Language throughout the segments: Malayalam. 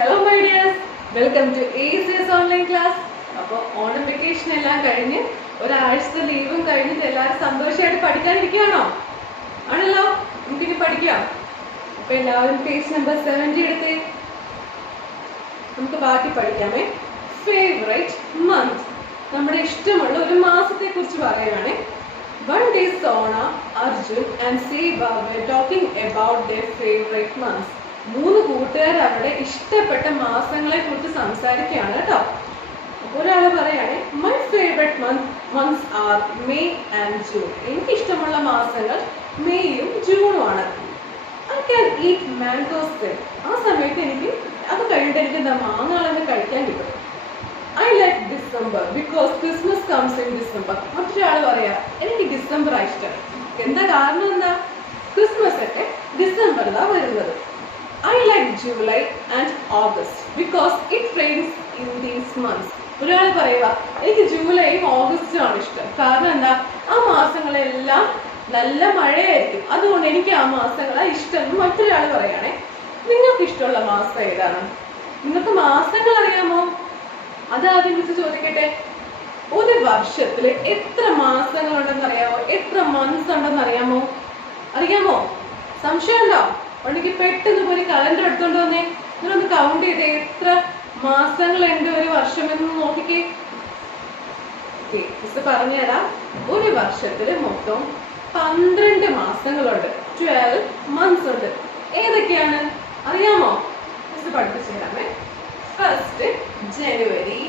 Hello my dears, welcome to ACS online class. അപ്പോൾ ഓണം വെക്കേഷൻ എല്ലാം കഴിഞ്ഞ് ഒരാഴ്ചത്തെ ലീവും കഴിഞ്ഞിട്ട് എല്ലാവരും സന്തോഷമായിട്ട് പഠിക്കാനിരിക്കുകയാണോ? ആണല്ലോ, നമുക്കിനി പഠിക്കാം. അപ്പോൾ എല്ലാവരും പേജ് നമ്പർ 70 എടുത്തേ. നമുക്ക് ബാക്കി പഠിക്കാമേ. ഫേവറേറ്റ് മന്ത്, നമ്മുടെ ഇഷ്ടമുള്ള ഒരു മാസത്തെ കുറിച്ച് പറയുകയാണേ. One day Sona, Arjun and Seba were talking about their favorite months. മൂന്ന് കൂട്ടുകാർ അവരുടെ ഇഷ്ടപ്പെട്ട മാസങ്ങളെ കുറിച്ച് സംസാരിക്കുകയാണ് കേട്ടോ. ഒരാൾ പറയാണ് my favourite months R May and June. എനിക്ക് ഇഷ്ടമുള്ള മാസങ്ങൾ മെയ്യും ജൂണും ആണ്. I can eat mangoes then. ആ സമയത്ത് എനിക്ക് അത് കഴിഞ്ഞിട്ട് എനിക്ക് എന്താ മാങ്ങകളൊക്കെ കഴിക്കാൻ കിട്ടും. I like December because Christmas comes in December. മറ്റൊരാൾ പറയാ എനിക്ക് ഡിസംബർ ഇഷ്ടം. എന്താ കാരണം? എന്താ? ക്രിസ്മസ് ഒക്കെ ഡിസംബറിലാണ് വരുന്നത്. I like July and August because it rains in these months. ഒരാൾ പറയുക എനിക്ക് ജൂലൈയും ഓഗസ്റ്റും ആണ് ഇഷ്ടം. കാരണം എന്താ? ആ മാസങ്ങളെല്ലാം നല്ല മഴയായിരിക്കും, അതുകൊണ്ട് എനിക്ക് ആ മാസങ്ങളെ ഇഷ്ടം. മറ്റൊരാൾ പറയുകയാണെ നിങ്ങൾക്ക് ഇഷ്ടമുള്ള മാസം ഏതാണ്? നിങ്ങൾക്ക് മാസങ്ങൾ അറിയാമോ? അതാദ്യം വെച്ച് ചോദിക്കട്ടെ. ഒരു വർഷത്തിൽ എത്ര മാസങ്ങൾ ഉണ്ടെന്ന് അറിയാമോ? എത്ര മന്ത്സ് ഉണ്ടെന്ന് അറിയാമോ? അറിയാമോ? സംശയം ഉണ്ടോ? ഉണ്ടെങ്കിൽ പെട്ടെന്ന് പോയി കലണ്ടർ എടുത്തോണ്ട് വന്നേ. നിങ്ങളൊന്ന് കൗണ്ട് ചെയ്തേ എത്ര മാസങ്ങളുണ്ട് ഒരു വർഷം എന്ന് നോക്കിക്കേ. മിസ് പറഞ്ഞുതരാം. ഒരു വർഷത്തില് മൊത്തം 12 മാസങ്ങളുണ്ട്. 12 months ഉണ്ട്. ഏതൊക്കെയാണ് അറിയാമോ? മിസ് പഠിപ്പിച്ചു തരാമേ. ഫസ്റ്റ് ജനുവരി,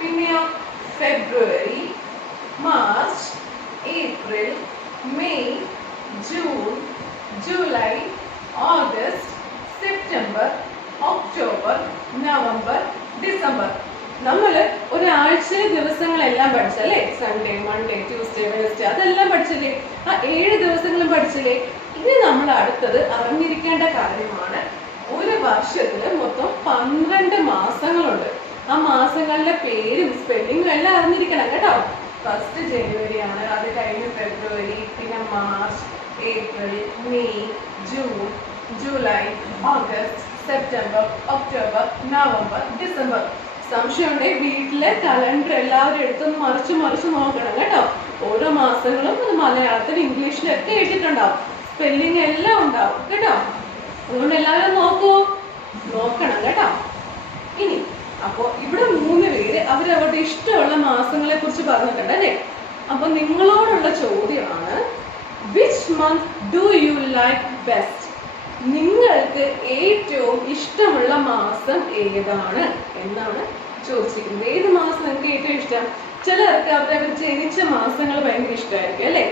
പിന്നെയോ February, March, April, May, June, July, August, September, October, November, December. നമ്മൾ ഒരാഴ്ചയിലെ ദിവസങ്ങളെല്ലാം പഠിച്ചല്ലേ? സൺഡേ, മൺഡേ, ട്യൂസ്ഡേ, വെനസ്ഡേ, അതെല്ലാം പഠിച്ചില്ലേ? ആ 7 ദിവസങ്ങളും പഠിച്ചില്ലേ? ഇനി നമ്മൾ അടുത്തത് അറിഞ്ഞിരിക്കേണ്ട കാര്യമാണ്, ഒരു വർഷത്തില് മൊത്തം 12 മാസങ്ങളുണ്ട്. ആ മാസങ്ങളുടെ പേരും സ്പെല്ലിങ്ങും എല്ലാം അറിഞ്ഞിരിക്കണം കേട്ടോ. ഫസ്റ്റ് ജനുവരി ആണ്, അത് കഴിഞ്ഞ് ഫെബ്രുവരി, പിന്നെ March, April, May, June, July, August, September, October, November, December. സംശയമുണ്ടെങ്കിൽ വീട്ടിലെ കലണ്ടർ എല്ലാവരും എടുത്തൊന്ന് മറിച്ച് നോക്കണം കേട്ടോ. ഓരോ മാസങ്ങളും അത് മലയാളത്തിൽ ഇംഗ്ലീഷിലൊക്കെ എഴുതിയിട്ടുണ്ടാവും, സ്പെല്ലിംഗ് എല്ലാം ഉണ്ടാവും കേട്ടോ. അതുകൊണ്ട് എല്ലാവരും നോക്കണം കേട്ടോ. ഇനി അപ്പോ ഇവിടെ 3 പേര് അവരവരുടെ ഇഷ്ടമുള്ള മാസങ്ങളെ കുറിച്ച് പറഞ്ഞിട്ടുണ്ട് അല്ലേ? അപ്പൊ നിങ്ങളോടുള്ള ചോദ്യമാണ്, which month do you like best? നിങ്ങൾക്ക് ഏറ്റവും ഇഷ്ടമുള്ള മാസം ഏതാണ് എന്നാണ് ചോദിച്ചിരിക്കുന്നത്. ഏത് മാസം നിങ്ങൾക്ക് ഏറ്റവും ഇഷ്ടം? ചിലർക്ക് അവരവർ ജനിച്ച മാസങ്ങൾ ഭയങ്കര ഇഷ്ടമായിരിക്കും അല്ലെ?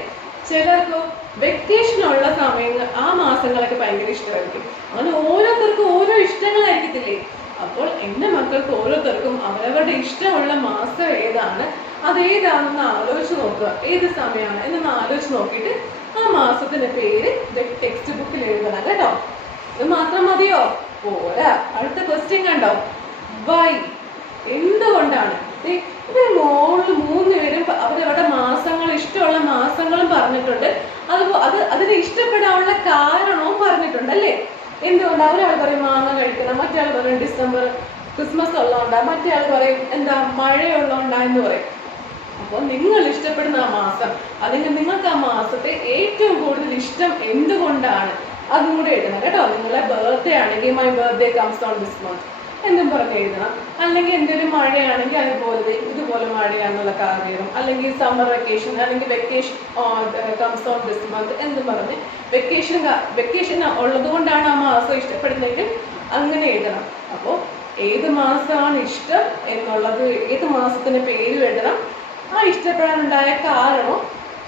ചിലർക്ക് വെക്കേഷൻ ഉള്ള സമയങ്ങൾ, ആ മാസങ്ങളൊക്കെ ഭയങ്കര ഇഷ്ടമായിരിക്കും. അങ്ങനെ ഓരോരുത്തർക്കും ഓരോ ഇഷ്ടങ്ങളായിരിക്കത്തില്ലേ? അപ്പോൾ എന്റെ മക്കൾക്ക് ഓരോരുത്തർക്കും അവരവരുടെ ഇഷ്ടമുള്ള മാസം ഏതാണ്, അതേതാണെന്ന് ആലോചിച്ച് നോക്കുക. ഏത് സമയമാണ് എന്നൊന്ന് ആലോചിച്ച് നോക്കിയിട്ട് ആ മാസത്തിന്റെ പേര് ടെക്സ്റ്റ് ബുക്കിൽ എഴുതണം കേട്ടോ. ഇത് മാത്രം മതിയോ? പോരാ. അടുത്ത ക്വസ്റ്റ്യൻ കണ്ടോ? വൈ, എന്തുകൊണ്ടാണ്? ഇതിന് മുകളിൽ 3 പേരും അവരവരുടെ മാസങ്ങൾ, ഇഷ്ടമുള്ള മാസങ്ങളും പറഞ്ഞിട്ടുണ്ട്. അതിന് ഇഷ്ടപ്പെടാനുള്ള കാരണവും പറഞ്ഞിട്ടുണ്ട് അല്ലേ? എന്തുകൊണ്ട്? ഒരാൾ പറയും മാങ്ങ കഴിക്കണം, മറ്റേ ആൾ പറയും ഡിസംബർ ക്രിസ്മസ് ഉള്ളതുകൊണ്ടാ, മറ്റേ ആൾ പറയും എന്താ മഴയുള്ളതുകൊണ്ടാ എന്ന് പറയും. അപ്പോൾ നിങ്ങൾ ഇഷ്ടപ്പെടുന്ന ആ മാസം, അല്ലെങ്കിൽ നിങ്ങൾക്ക് ആ മാസത്തെ ഏറ്റവും കൂടുതൽ ഇഷ്ടം എന്തുകൊണ്ടാണ്, അതും കൂടെ എഴുതണം കേട്ടോ. നിങ്ങളെ ബർത്ത്ഡേ ആണെങ്കിൽ my birthday comes on this month എന്നും പറഞ്ഞ് എഴുതണം. അല്ലെങ്കിൽ എന്തെങ്കിലും മഴയാണെങ്കിൽ അതുപോലെ ഇതുപോലെ മഴയാണെന്നുള്ള കാര്യം, അല്ലെങ്കിൽ സമ്മർ വെക്കേഷൻ അല്ലെങ്കിൽ vacation comes on this month എന്ന് പറഞ്ഞ് വെക്കേഷൻ ഉള്ളത് കൊണ്ടാണ് ആ മാസം ഇഷ്ടപ്പെടുന്നതെങ്കിൽ അങ്ങനെ എഴുതണം. അപ്പോൾ ഏത് മാസമാണ് ഇഷ്ടം എന്നുള്ളത്, ഏത് മാസത്തിന്റെ പേരും എഴുതണം, ആ ഇഷ്ടപ്പെടാനുണ്ടായ കാരണവും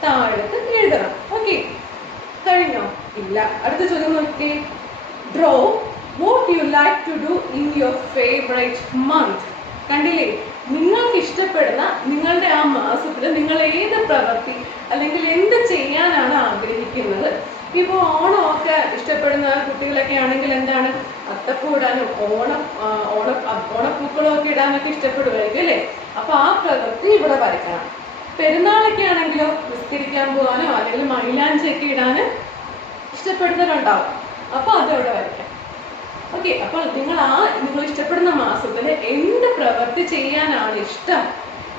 താഴത്ത് എഴുതണം. ഓക്കെ, കഴിഞ്ഞോ? ഇല്ല. അടുത്ത ചോദ്യം നോക്കിയേ. Draw what you like to do in your favorite month. കണ്ടില്ലേ? നിങ്ങൾക്ക് ഇഷ്ടപ്പെടുന്ന നിങ്ങളുടെ ആ മാസത്തിൽ നിങ്ങൾ ഏത് പ്രവൃത്തി അല്ലെങ്കിൽ എന്ത് ചെയ്യാനാണ് ആഗ്രഹിക്കുന്നത്? ഇപ്പൊ ഓണമൊക്കെ ഇഷ്ടപ്പെടുന്ന കുട്ടികളൊക്കെ ആണെങ്കിൽ എന്താണ്, അത്തപ്പൂ ഇടാനും ഓണപ്പൂക്കളും ഒക്കെ ഇടാനൊക്കെ ഇഷ്ടപ്പെടുമായിരിക്കും അല്ലേ? അപ്പൊ ആ പ്രവൃത്തി ഇവിടെ വരയ്ക്കണം. പെരുന്നാളൊക്കെ ആണെങ്കിലോ നിസ്കരിക്കാൻ പോകാനോ അല്ലെങ്കിൽ മൈലാഞ്ചി ഒക്കെ ഇടാനും ഇഷ്ടപ്പെടുന്നവരുണ്ടാവും. അപ്പൊ അതവിടെ വരയ്ക്കാം. ഓക്കെ, അപ്പോൾ നിങ്ങൾ ഇഷ്ടപ്പെടുന്ന മാസത്തിൽ എന്ത് പ്രവൃത്തി ചെയ്യാനാണ് ഇഷ്ടം?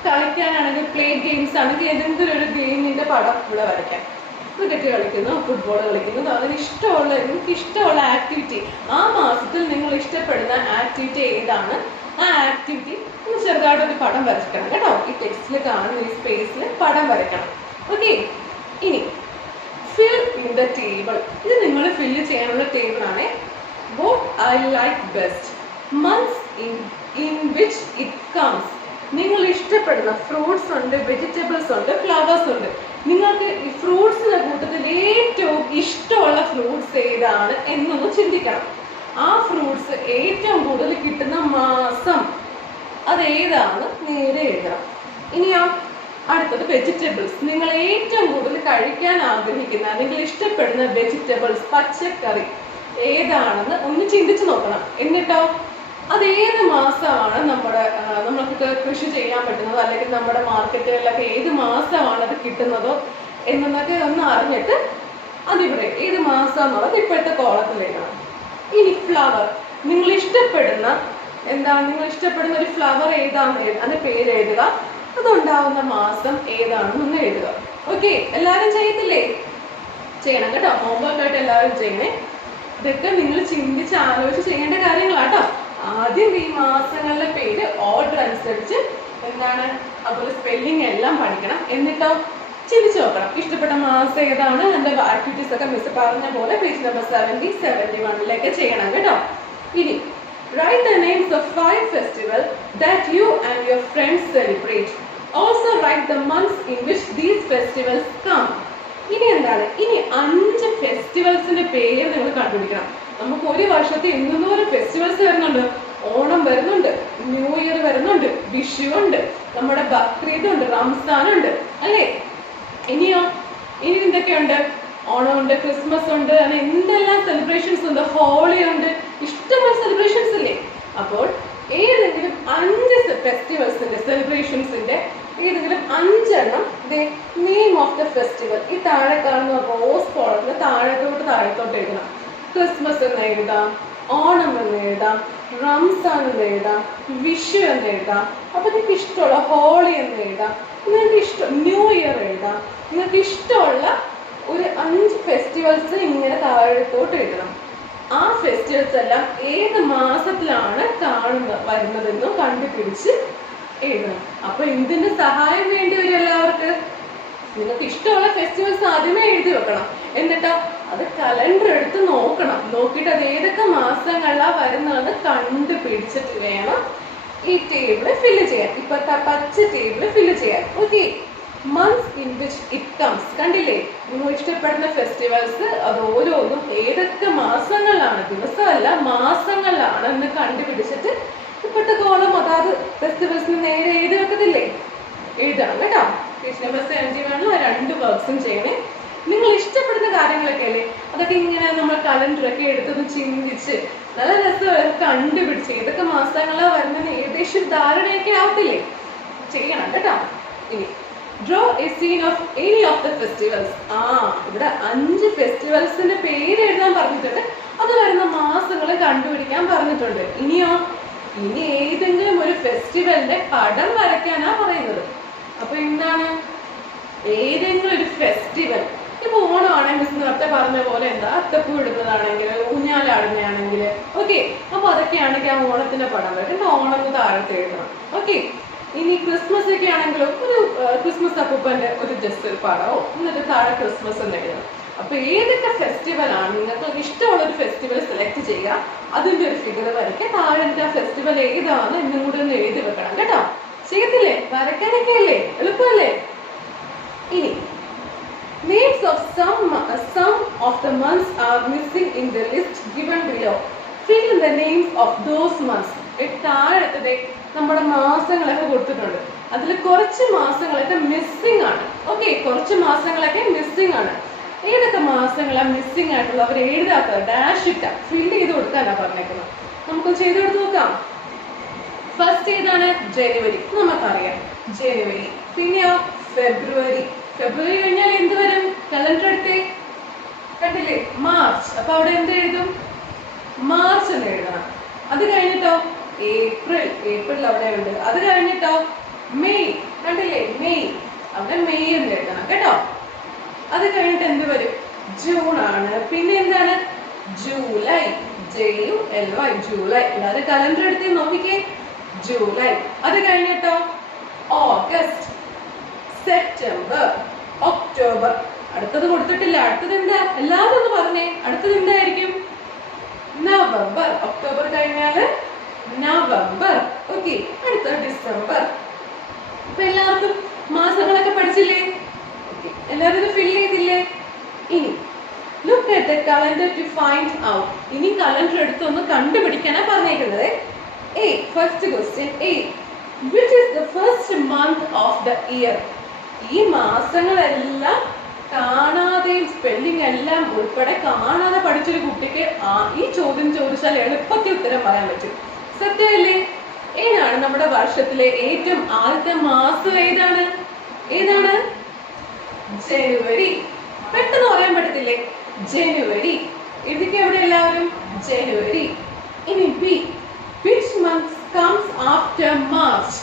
കളിക്കാനാണെങ്കിൽ പ്ലേ ഗെയിംസ് ആണെങ്കിൽ ഏതെങ്കിലും ഒരു ഗെയിമിന്റെ പടം ഇവിടെ വരയ്ക്കാം. ക്രിക്കറ്റ് കളിക്കുന്നു, ഫുട്ബോൾ കളിക്കുന്നു, അതിന് നിങ്ങൾക്ക് ഇഷ്ടമുള്ള ആക്ടിവിറ്റി, ആ മാസത്തിൽ നിങ്ങൾ ഇഷ്ടപ്പെടുന്ന ആക്ടിവിറ്റി ഏതാണ്, ആ ആക്ടിവിറ്റി ഒന്ന് ചെറുതായിട്ടൊരു പടം വരയ്ക്കണം കേട്ടോ. ഈ ടെക്സ്റ്റിൽ കാണുന്ന ഈ സ്പേസിൽ പടം വരയ്ക്കണം. ഓക്കെ, ഇനി ഫിൽ ഇൻ ദ ടേബിൾ. ഇത് നിങ്ങൾ ഫില്ല് ചെയ്യാനുള്ള ടേബിൾ ആണ്. What I like best, months in which it comes. നിങ്ങൾ ഇഷ്ടപ്പെടുന്ന ഫ്രൂട്ട്സ് ഉണ്ട്, വെജിറ്റബിൾസ് ഉണ്ട്, ഫ്ലവേഴ്സ് ഉണ്ട്. നിങ്ങൾക്ക് ഈ ഫ്രൂട്ട്സിന്റെ കൂട്ടത്തിൽ ഏറ്റവും ഇഷ്ടമുള്ള ഫ്രൂട്ട്സ് ഏതാണ് എന്നൊന്ന് ചിന്തിക്കണം. ആ ഫ്രൂട്ട്സ് ഏറ്റവും കൂടുതൽ കിട്ടുന്ന മാസം അതേതാണ് നേരെ എഴുതണം. ഇനിയോ അടുത്തത് വെജിറ്റബിൾസ്. നിങ്ങൾ ഏറ്റവും കൂടുതൽ കഴിക്കാൻ ആഗ്രഹിക്കുന്ന, നിങ്ങൾ ഇഷ്ടപ്പെടുന്ന വെജിറ്റബിൾസ്, പച്ചക്കറി ഏതാണെന്ന് ഒന്ന് ചിന്തിച്ചു നോക്കണം. എന്നിട്ടോ അതേത് മാസമാണ് നമുക്ക് കൃഷി ചെയ്യാൻ പറ്റുന്നത്, അല്ലെങ്കിൽ നമ്മുടെ മാർക്കറ്റുകളിലൊക്കെ ഏത് മാസമാണ് അത് കിട്ടുന്നതോ എന്നൊക്കെ ഒന്ന് അറിഞ്ഞിട്ട് അതിവിടെ ഏത് മാസം എന്നുള്ളത് ഇപ്പോഴത്തെ കോളത്തിൽ എഴുതണം. ഇനി ഫ്ലവർ, നിങ്ങൾ ഇഷ്ടപ്പെടുന്ന ഒരു ഫ്ലവർ ഏതാണെന്ന് അതിന്റെ പേര് എഴുതുക, അതുണ്ടാവുന്ന മാസം ഏതാണെന്നൊന്ന് എഴുതുക. ഓക്കെ, എല്ലാവരും ചെയ്യത്തില്ലേ? ചെയ്യണം കേട്ടോ. ഹോംവർക്ക് ആയിട്ട് എല്ലാവരും ചെയ്യണേ. ഇതൊക്കെ നിങ്ങൾ ചിന്തിച്ച് ആലോചിച്ച് ചെയ്യേണ്ട കാര്യങ്ങളാട്ടോ. ആദ്യം ഈ മാസങ്ങളുടെ പേര് ഓർഡർ അനുസരിച്ച് അതുപോലെ സ്പെല്ലിംഗ് എല്ലാം പഠിക്കണം. എന്നിട്ടോ ചിന്തിച്ചു നോക്കണം ഇഷ്ടപ്പെട്ട മാസം ഏതാണ്. അതിന്റെ ആക്ടിവിറ്റീസ് ഒക്കെ മിസ് പറഞ്ഞ പോലെ പേജ് നമ്പർ 70, 71 ചെയ്യണം കേട്ടോ. ഇനി write the names of 5 festivals that you and your friends celebrate. Also write the months in which these festivals come. ഇനി 5 ഫെസ്റ്റിവൽസിന്റെ പേര് നിങ്ങൾ കണ്ടുപിടിക്കണം. നമുക്ക് ഒരു വർഷത്തെ എന്തോരം ഫെസ്റ്റിവൽസ് വരുന്നുണ്ട്. ഓണം വരുന്നുണ്ട്, ന്യൂ ഇയർ വരുന്നുണ്ട്, വിഷു ഉണ്ട്, നമ്മുടെ ബക്രീദ് ഉണ്ട്, റംസാൻ ഉണ്ട് അല്ലേ? ഇനി എന്തൊക്കെയുണ്ട്? ഓണം ഉണ്ട്, ക്രിസ്മസ് ഉണ്ട്, അങ്ങനെ എന്തെല്ലാം സെലിബ്രേഷൻസ് ഉണ്ട്, ഹോളി ഉണ്ട്, ഇഷ്ടംപോലെ സെലിബ്രേഷൻസ് ഇല്ലേ? അപ്പോൾ ഏതെങ്കിലും 5 ഫെസ്റ്റിവൽസിന്റെ സെലിബ്രേഷൻസിന്റെ ഏതെങ്കിലും 5 എണ്ണം നെയിം ഓഫ് ദ ഫെസ്റ്റിവൽ ഈ താഴെ കാണുന്ന റോസ് കോളത്തിൽ താഴത്തോട്ട് എഴുതണം. ക്രിസ്മസ് എന്ന് എഴുതാം, ഓണം എന്ന് എഴുതാം, റംസാൻ എന്ന് എഴുതാം, വിഷു എന്ന് എഴുതാം, അപ്പൊ നിങ്ങൾക്ക് ഇഷ്ടമുള്ള ഹോളി എന്ന് എഴുതാം, നിങ്ങൾക്ക് ഇഷ്ടം ന്യൂ ഇയർ എഴുതാം. നിങ്ങൾക്ക് ഇഷ്ടമുള്ള ഒരു 5 ഫെസ്റ്റിവൽസ് ഇങ്ങനെ താഴത്തോട്ട് എഴുതണം. ആ ഫെസ്റ്റിവൽസ് എല്ലാം ഏത് മാസത്തിലാണ് വരുന്നതെന്നും കണ്ടുപിടിച്ച് എഴുതണം. അപ്പൊ ഇതിന്റെ സഹായം വേണ്ടി വരും എല്ലാവർക്കും. നിങ്ങൾക്ക് ഇഷ്ടമുള്ള ഫെസ്റ്റിവൽസ് ആദ്യമേ എഴുതി വെക്കണം. എന്നിട്ടോ അത് കലണ്ടർ എടുത്ത് നോക്കണം. നോക്കിയിട്ട് അത് ഏതൊക്കെ മാസങ്ങളിലാണ് വരുന്നതെന്ന് കണ്ടുപിടിച്ചിട്ട് വേണം ഈ ടേബിള് ഫില്ല് ചെയ്യാൻ. ഇപ്പോഴത്തെ പച്ച ടേബിള് ഫില്ല് ചെയ്യാൻ. Okay, months in which it comes. കണ്ടില്ലേ? നിങ്ങൾ ഇഷ്ടപ്പെടുന്ന ഫെസ്റ്റിവൽസ് അത് ഓരോന്നും ഏതൊക്കെ മാസങ്ങളിലാണ്, ദിവസമല്ല മാസങ്ങളിലാണ് എന്ന് കണ്ടുപിടിച്ചിട്ട് ഇപ്പോഴത്തെ കോളം അതാത് ഫെസ്റ്റിവൽസിന് നേരെ എഴുതി വെക്കത്തില്ലേ? എഴുതണം കേട്ടോ. പേജ് നമ്പർ 71 2 വർക്ക്സും ചെയ്യണേ. നിങ്ങൾ ഇഷ്ടപ്പെടുന്ന കാര്യങ്ങളൊക്കെ അല്ലേ, അതൊക്കെ ഇങ്ങനെ നമ്മൾ കലണ്ടറൊക്കെ എടുത്തത് ചിന്തിച്ച് നല്ല രസം കണ്ടുപിടിച്ച് ഏതൊക്കെ മാസങ്ങളാണ് വരുന്നതിന് ഏകദേശം ധാരണയൊക്കെ ആവത്തില്ലേ? ചെയ്യണം കേട്ടോ. ഇനി draw a scene of any of the festivals. ഇവിടെ 5 ഫെസ്റ്റിവൽസിന്റെ പേര് എഴുതാൻ പറഞ്ഞിട്ടുണ്ട്. അത് വരുന്ന മാസങ്ങളെ കണ്ടുപിടിക്കാൻ പറഞ്ഞിട്ടുണ്ട്. ഇനി ഏതെങ്കിലും ഒരു ഫെസ്റ്റിവലിന്റെ പടം വരയ്ക്കാനാ പറയുന്നത്. അപ്പൊ ഏതെങ്കിലും ഒരു ഫെസ്റ്റിവൽ, ഇപ്പൊ ഓണമാണെങ്കിൽ മിസ് നേരത്തെ പറഞ്ഞ പോലെ അത്തപ്പൂ ഇടുന്നതാണെങ്കിൽ, ഊഞ്ഞാലാടുന്നതാണെങ്കിൽ, ഓക്കെ, അപ്പൊ അതൊക്കെയാണെങ്കിൽ ആ ഓണത്തിന്റെ പടം വരയ്ക്കും. ഓണം താഴത്ത് എഴുതണം. ഓക്കെ, ഇനി ക്രിസ്മസ് ഒക്കെ ആണെങ്കിലും ഒരു ക്രിസ്മസ് അപ്പൂപ്പന്റെ ഒരു ജസ്റ്റ് ഒരു പടമോ എന്നിട്ട് താഴെ ക്രിസ്മസ് എന്ന് എഴുതണം. അപ്പൊ ഏതൊക്കെ ഫെസ്റ്റിവൽ ആണ് നിങ്ങൾക്ക് ഇഷ്ടമുള്ള ഒരു ഫെസ്റ്റിവൽ സെലക്ട് ചെയ്യുക, അതിന്റെ ഒരു ഫിഗർ വരയ്ക്കുക, താഴെ ആ ഫെസ്റ്റിവൽ ഏതാണ് എന്നും കൂടെ ഒന്ന് എഴുതി വെക്കണം കേട്ടോ. ചെയ്യത്തില്ലേ? വരയ്ക്കാനൊക്കെ അല്ലേ, എളുപ്പമല്ലേ? ഇനി names of some of the months are missing in the list given below. Fill in the names of those months. താഴത്തെ നമ്മുടെ മാസങ്ങളൊക്കെ കൊടുത്തിട്ടുണ്ട്. അതിൽ കുറച്ച് മാസങ്ങളൊക്കെ മിസ്സിംഗ് ആണ്. ഓക്കെ, കുറച്ച് മാസങ്ങളൊക്കെ മിസ്സിംഗ് ആണ്. ഏതൊക്കെ മാസങ്ങളാണ് മിസ്സിംഗ് ആയിട്ടുള്ള അവർ എഴുതാത്തത് ഡാഷ് ഇട്ട ഫില്ല് ചെയ്ത് കൊടുക്കാനാണ് പറഞ്ഞേക്കുന്നത്. നമുക്കൊന്ന് ചെയ്ത് കൊടുത്ത് നോക്കാം. ഫസ്റ്റ് ഏതാണ്? ജനുവരി. നമുക്കറിയാം ജനുവരി. പിന്നെയോ ഫെബ്രുവരി. ഫെബ്രുവരി കഴിഞ്ഞാൽ എന്ത് വരും? കലണ്ടർ എടുത്തേ, കണ്ടില്ലേ? മാർച്ച്. അപ്പൊ അവിടെ എന്ത് എഴുതും? മാർച്ച് എന്ന് എഴുതണം. അത് കഴിഞ്ഞിട്ടോ ഏപ്രിൽ, ഏപ്രിൽ അവിടെ ഉണ്ട്. അത് കഴിഞ്ഞിട്ടോ മെയ്, കണ്ടില്ലേ മെയ്, അവിടെ മെയ് എന്ന് എഴുതണം കേട്ടോ. അത് കഴിഞ്ഞിട്ട് എന്ത് വരും? ജൂൺ ആണ്. പിന്നെ എന്താണ്? July, JULY, July. എല്ലാവരും കലണ്ടർ എടുത്ത് നോക്കിക്കേ, ജൂലൈ. അത് കഴിഞ്ഞിട്ടോ ഓഗസ്റ്റ്, സെപ്റ്റംബർ, ഒക്ടോബർ. അടുത്തത് കൊടുത്തിട്ടില്ല. അടുത്തത് എന്താ? എല്ലാവരും ഒന്ന് പറഞ്ഞേ, അടുത്തത് എന്തായിരിക്കും? നവംബർ. ഒക്ടോബർ കഴിഞ്ഞാല് നവംബർ. ഓക്കെ, അടുത്ത ഡിസംബർ. അപ്പൊ എല്ലാവർക്കും മാസങ്ങളൊക്കെ പഠിച്ചില്ലേ? എല്ലാവരും ഇത് ഫിൽ ചെയ്തില്ലേ? ഇനി look at the calendar to find out. ഇനി കലണ്ടർ എടുത്ത് ഒന്ന് കണ്ടുപിടിക്കാനാ പറഞ്ഞേക്കുന്നത്. First question A, which is the first month of the year? ഈ മാസങ്ങളെല്ലാം കാണാതെയും സ്പെല്ലിംഗ് എല്ലാം ഉൾപ്പെടെ കാണാതെ പഠിച്ചൊരു കുട്ടിക്ക് ഈ ചോദ്യം ചോദിച്ചാൽ എളുപ്പത്തിൽ ഉത്തരം പറയാൻ പറ്റും. സത്യമല്ലേ? ഏതാണ് നമ്മുടെ വർഷത്തിലെ ഏറ്റവും ആദ്യത്തെ മാസം? ഏതാണ്? ഏതാണ്? ജനുവരി. പെട്ടെന്ന് പറയാൻ പറ്റത്തില്ലേ? ജനുവരി. ഇതിക്ക് എവിടെ എല്ലാവരും? ജനുവരി. ഇനി B, which month comes after March?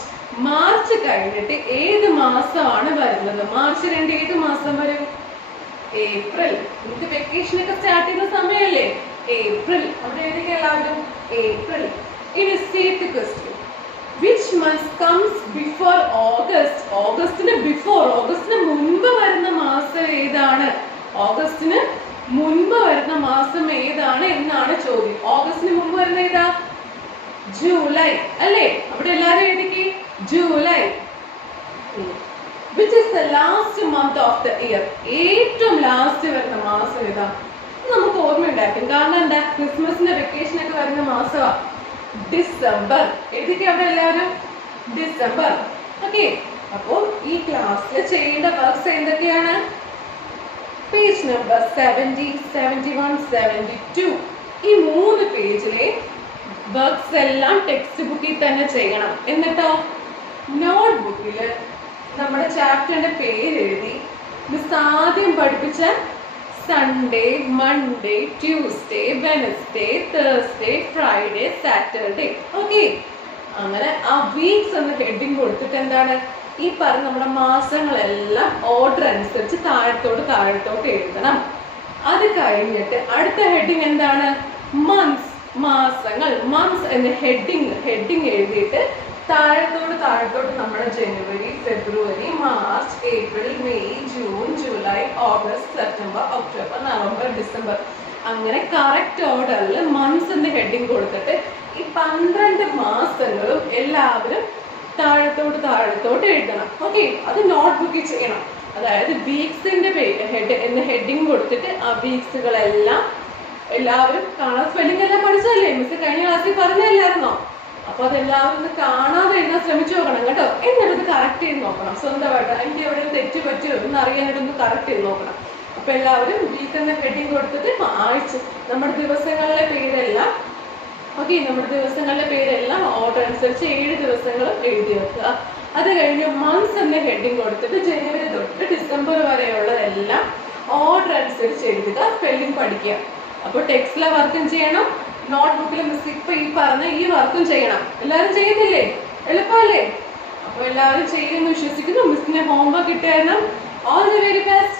March കഴിഞ്ഞിട്ട് ഏത് മാസമാണ് വരുന്നത്? മാർച്ച് കഴിഞ്ഞ് ഏത് മാസം വരും? ഏപ്രിൽ. നിങ്ങൾക്ക് വെക്കേഷൻ ഒക്കെ സ്റ്റാർട്ട് ചെയ്യുന്ന സമയമല്ലേ? ഏപ്രിൽ. അവിടെ എഴുതിക്കുക എല്ലാവരും, ഏപ്രിൽ. ഇനി sixth question, which month comes before August? ഓഗസ്റ്റിന് ബിഫോർ, ഓഗസ്റ്റിന് മുൻപ് വരുന്ന മാസം ഏതാണ്? ഓഗസ്റ്റിന് മുൻപ് വരുന്ന മാസം ഏതാണ് എന്നാണ് ചോദ്യം. ഓഗസ്റ്റിന് മുൻപ് വരുന്ന ഏതാ? ജൂലൈ അല്ലേ? അവിടെ എല്ലാവരും എഴുതിക്കേ, July. Which is the last month of the year? ഏറ്റവും ലാസ്റ്റ് വരുന്ന മാസം ഏതാ? നമുക്ക് ഓർമ്മയുണ്ടാക്കും. കാരണം എന്താ? ക്രിസ്മസിന്റെ വെക്കേഷൻ ഒക്കെ വരുന്ന മാസമാ ഡിസംബർ. എഴുതിക്കേ അവിടെ എല്ലാവരും, ഡിസംബർ. ഓക്കെ, അപ്പോൾ ഈ ക്ലാസ്സിൽ ചെയ്യേണ്ട വർക്ക്സ് എന്തൊക്കെയാണ്? Page number 70, 71, 72. ഈ 3 പേജിലെ വർക്ക്സ് എല്ലാം ടെക്സ്റ്റ് ബുക്കിൽ തന്നെ ചെയ്യണം. എന്നിട്ടോ നോട്ട് ബുക്കില് നമ്മുടെ ചാപ്റ്ററിന്റെ പേര് എഴുതി മിസ് ആദ്യം പഠിപ്പിച്ച Sunday, Monday, Tuesday, Wednesday, Thursday, Friday, Saturday. Okay, അങ്ങനെ ആ വീക്സ് എന്ന ഹെഡിങ് കൊടുത്തിട്ട് എന്താണ് ഈ പറഞ്ഞ നമ്മുടെ മാസങ്ങളെല്ലാം ഓർഡർ അനുസരിച്ച് താഴത്തോട്ട് എഴുതണം. അത് കഴിഞ്ഞിട്ട് അടുത്ത ഹെഡിങ് എന്താണ്? മന്ത്സ്, മാസങ്ങൾ. മന്ത്സ് എന്ന ഹെഡിങ് എഴുതിയിട്ട് താഴത്തോട്ട് നമ്മുടെ January, February, March, April, May, June, July, August, September, October, November, December, അങ്ങനെ കറക്റ്റ് ഓർഡറിൽ മന്ത്സ് എന്ന ഹെഡിങ് കൊടുത്തിട്ട് ഈ 12 മാസങ്ങളും എല്ലാവരും താഴത്തോട്ട് എഴുതണം. ഓക്കെ, അത് നോട്ട് ബുക്കിൽ ചെയ്യണം. അതായത് വീക്സിന്റെ ഹെഡിങ് കൊടുത്തിട്ട് ആ വീക്സുകളെല്ലാം എല്ലാവരും കാണാൻ. സ്പെല്ലിംഗ് എല്ലാം പഠിച്ചതല്ലേ? മിസ് കഴിഞ്ഞ ക്ലാസ്സിൽ പറഞ്ഞല്ലായിരുന്നോ? അപ്പൊ അതെല്ലാവരും ഒന്ന് കാണാതെ എഴുതാൻ ശ്രമിച്ചു നോക്കണം കേട്ടോ. എന്നിട്ട് കറക്റ്റ് ചെയ്ത് നോക്കണം സ്വന്തമായിട്ട്. എനിക്ക് എവിടെ തെറ്റ് പറ്റുമോ എന്ന് അറിയാനായിട്ട് ഒന്ന് കറക്റ്റ് ചെയ്ത് നോക്കണം. അപ്പൊ എല്ലാവരും വീക്ക് എന്ന ഹെഡിങ് കൊടുത്തിട്ട് ആഴ്ച നമ്മുടെ ദിവസങ്ങളിലെ പേരെല്ലാം നമ്മുടെ ദിവസങ്ങളുടെ പേരെല്ലാം ഓർഡർ അനുസരിച്ച് 7 ദിവസങ്ങളും എഴുതി വെക്കുക. അത് കഴിഞ്ഞ് മന്ത്സ് എന്ന ഹെഡിങ് കൊടുത്തിട്ട് ജനുവരി തൊട്ട് ഡിസംബർ വരെയുള്ളതെല്ലാം ഓർഡർ അനുസരിച്ച് എഴുതുക. സ്പെല്ലിംഗ് പഠിക്കുക. അപ്പോൾ ടെക്സ്റ്റിലെ വർക്കും ചെയ്യണം, നോട്ട്ബുക്കിൽ മിസ് ഇപ്പൊ ഈ പറഞ്ഞ ഈ വർക്കും ചെയ്യണം. എല്ലാവരും ചെയ്യുന്നില്ലേ? എളുപ്പമല്ലേ? അപ്പൊ എല്ലാവരും ചെയ്യുമെന്ന് വിശ്വസിക്കുന്നു. മിസ്സിന്റെ ഹോംവർക്ക് ഇട്ട് തരണം. All the very best.